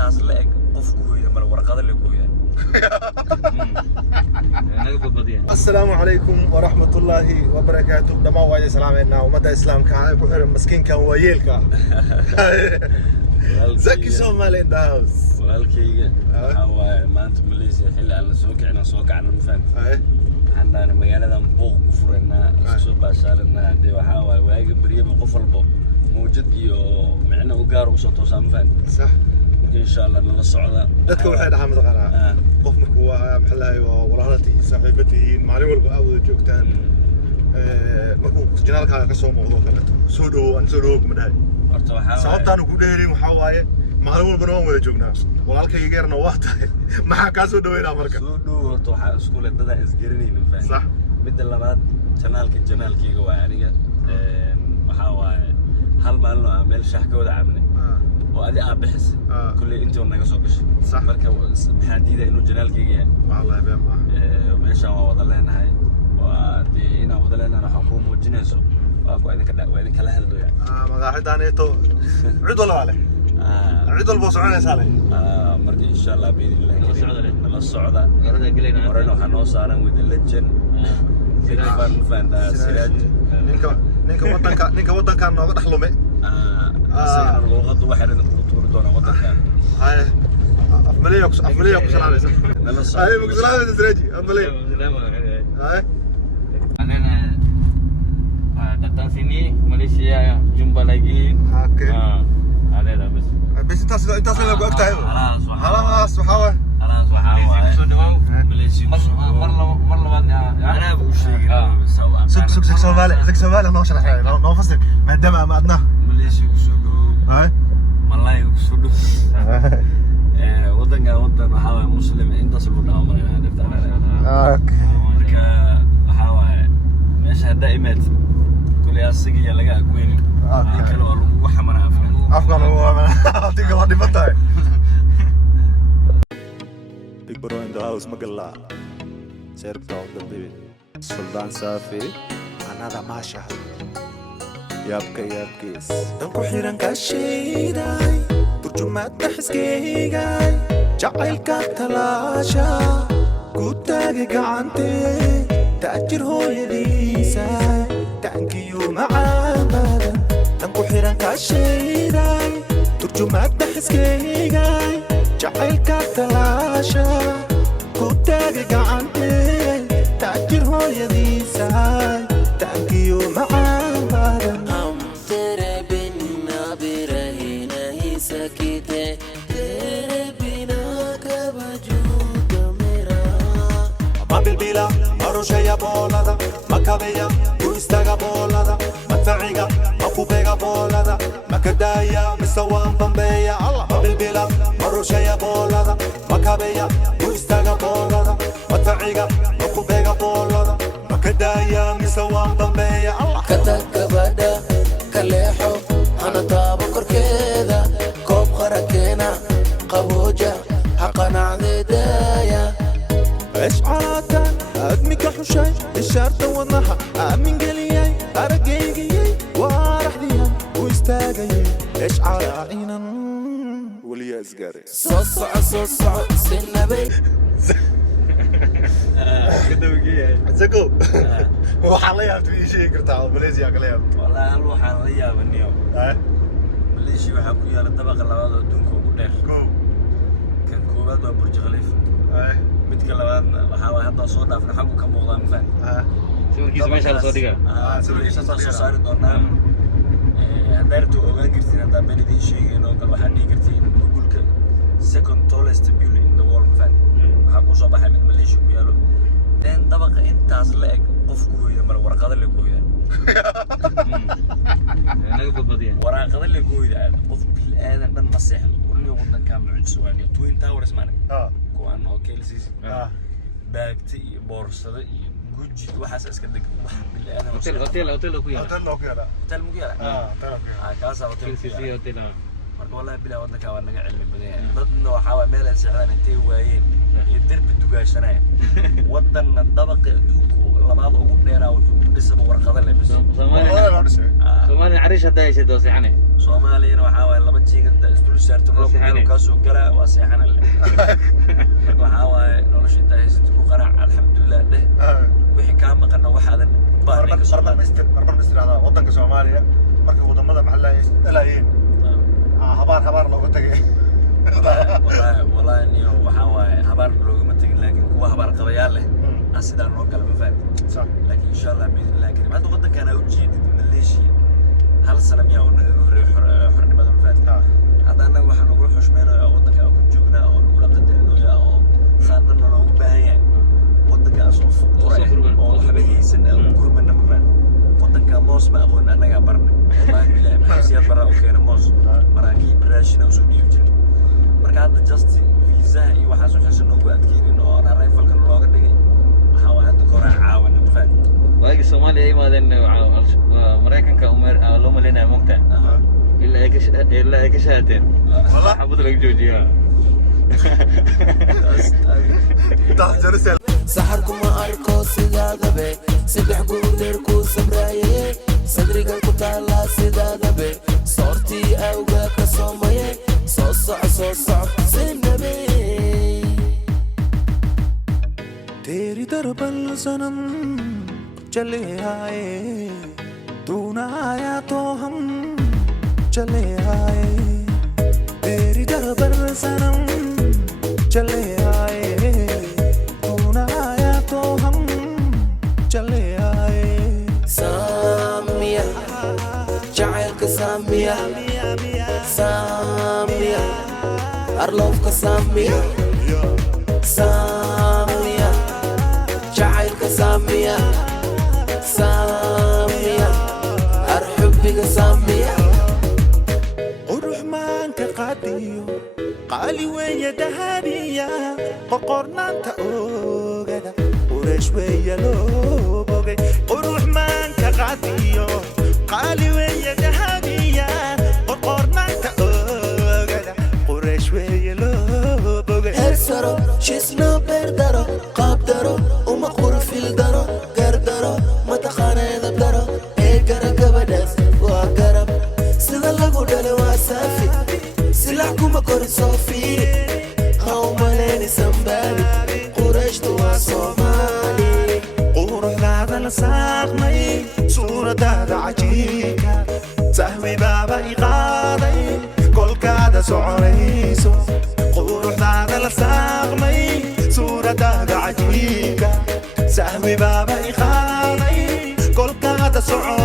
intaas la eg qof ku hooyay mar warqada la gooyay السلام عليكم ورحمة الله وبركاته دما واجي سلامنا ومدى إسلام كان مسكين كان ويلك زكي سومالي in the house walaalkayga waxa waaye maanta Malaysia xilli aan la soo kacna ma fahantay waxaan magaaladan buuq ku furaynaa soo baashaarnaa de waxa waaye waaga bariyaba qof walba موجود iyo macna u gaar u soo toosaa ma fahantay صح إن شاء الله نلا الصعدة. dadka waxay dhaxan maqanaa qof markuu waa maxay walaalati saaxiibatihiin maalin walba aad wada joogtaan markuu janaalkaaga ka soo muuqdo kale soo dhawo aan soo dhawo kuma dhahay horta waxa sababtaan ugu dheerin waxa waaye maalin walba waan wada joognaa walaalkayga geerna waa tahay maxaa ka soo dhaweynaa marka soo dhawo horta waxa isku leedahay isgarinayna fahantay صح midda labaad janaalkayga waa aniga waxa waaye hal maalin oo meel shax ka wada cabnay وأدي أبحث كل أنت وناقة صقش صح مركب حديدة إنه جنال كيجي والله يبين ما شاء الله وضلنا هاي ودي هنا وضلنا أنا حكومة وجنسه وأنا كده وأنا كله هذا يعني ما قاعد أنا تو عيد ولا عليه عيد البوسعين سالي مرة إن شاء الله بإذن الله من الصعدة مرة حنوصل with the legend فان سراج نينك وطن كان نوقد حلمي اللغة واحد الدكتور دون وطن كان هاي أفمليك سلام هاي مقصلام تزرجي أفمليك هاي أنا datang sini Malaysia jumpa lagi. Oke. Ada dah bes. بس انت اصلا لو وقتها خلاص وحاول سك سوالي نو شرح نو فصل ما دام ما ادنا ماليزيا كسودو هاي مالاي كسودو ودن waxa way muslim inta soo dhaamay naftaan اوكي marka waxa way meesha hada imaad kulli asiga laga agweyn kale waa lagu xamanaa afkan waa tiga waa dhimatay Big Bro in the house magala Serb Dog the baby Sultan Safi another masha يابكيس دنكو حيران كاشيداي ترجمات تحسكيغاي جعيلك تلاشا كوتاقي قعنتي تأجر هو يديساي تانكيو معامل دنكو حيران كاشيداي ترجمات تحسكيغاي جعيلك تلاشا كوتاقي قعنتي تأجر هو يديساي تانكيو معامل بالبلا مروشيا بولدا مكابيا ويستاغا بولدا مدفعيغا مفوبيغا بولدا مكدايا مستوان بمبيا بالبلا مروشيا بولدا مكابيا ويستاغا بولدا مدفعيغا مفوبيغا بولدا مكدايا مستوان بمبيا كتكبدا كليحو انا طاب كركيدا كوب خركينا قبوجة حقنا عدايا اشعاراتك ادمك حشاي الشارت وضحى امن قلياي ارقيقي وارحديا ويستاقي اشعار عينا وليا اسقاري صصع سنبي زكو waxaa la yaabtay in sheegi kartaa Malaysia kale yaab wallahi hal waxaan la yaabaniyo Malaysia waxa ku yaala dabaqa labaad oo dunka ugu dheer kan koowaad waa Burj Khalifa midka labaadna waxa way hadda soo dhaafna xagu ka muuqdaa ma fahmi sawirkiisa meesha la soo dhigaa sawirkiisa soo saari doonaa hadartu ogaan kartiin hadda been idin sheegeen oo kale waxaa dhigi kartiin Google-ka second tallest building in the world ma fahmi waxa ku soo baxay mid Malaysia ku yaalo dan dabaqa intaas la eg qof ku hooyay mar warqada la gooyay anaga badbadiya warqada la gooyay qof bil aadan dhan ma seexan kulli wadanka mucjis waani twin towers man kuwan oo KLCC baagti iyo boorsada iyo guji waxaas iska deg wax bil aadan hotel ku yaala hotel ku yaala hotel mu yaala hotel ku yaala kaasa hotel KLCC hotel marka wallahi bilaa waddanka waa naga cilmi badan yahay dadna waxaa waa meel ay seexdaan intay waayeen iyo derbi dugaashanaya waddanna dabaqa adduunku labaad ugu dheeraa wuxuu ku dhisaba warqado leh bis Soomaaliya cariish hadda ay sidoo seexanay soomaaliyana waxaa waaye laba jiingada isdul saarto roobka kaasoo galaa waa seexana leh marka waxaa waaye nolosha intaa haysata ku qanac alxamdulilah dheh wixii kaa maqana waxaadan baarnay ka soo marban istiraada waddanka Soomaaliya markii wadamada maxaa ilaayeen habaar looga tagay wallahi niyo waxaa waaye habaar loogama tagin laakiin kuwa habaar qabayaal leh aan sidaa noo kala ma fahamtid laakiin insha allah biidnillahi karim hadda waddankan aa ujeedid maleeshiya hal sana miyaa oo naga horreey xornimada ma fahamtid hadda annaga waxaa nagu xushmeynaya waddanka aan ku joognaa oo nagula qadarinooya oo saan dhanna loogu baahan yahay waddanka asoo fuqura oo waxba haysan aan gurmana ma fahamtid waddanka moos ma aqoon annagaa barnay wallahi bilahi maxaysiyaad baraa u keena moos maraakiib raashina usoo dhiibi jiray marka hadda just viisaha iyo waxaas waxaysan noogu adkeynin oo aan arrivalka looga dhigay waxaa waa hadda koraa caawana ma fahamtid waagi Soomaaliya ay imaadeen Mareykanka loo maleynaya moogta ilaa ay ka shaateen wallahi xabad laga joojiyaa saxarku ma arko sidaadabe saddex guuleer ku sabraaye sadriga ku taala sidaadabe soortii awga ka soomaye soo soco sinabe तेरी दरबल सनम चले आए तू ना आया तो हम चले आए तेरी दरबल सनम चले आए तू ना आया तो हम चले आए सामिया जायल का सामिया सामिया अरलोफ का सामिया सामिया जायल का सामिया सामिया अरहुबी का सामिया الرحمن كقاديو قالي ويا دهبية قرقرنا انت اوغدا ورش ويا لوبوغي الرحمن كقاديو قالي ويا دهبية قرقرنا انت اوغدا ورش ويا لوبوغي هرسرو شسنا بردرو قابدرو ومقور في الدرو قردرو متقانا يذبدرو ايقرا قبدس وقرب سيدا لقو دالي واسافي سلاحكم اكور صوفي هاو ماليني سنبابي قرشتو وصومالي قروح هذا لساقني صورة هذا عجيكا سهوي بابا إيقاضي كل كادا سعريسو قروح هذا لساقني صورة هذا عجيكا سهوي بابا إيقاضي كل كادا سعريسو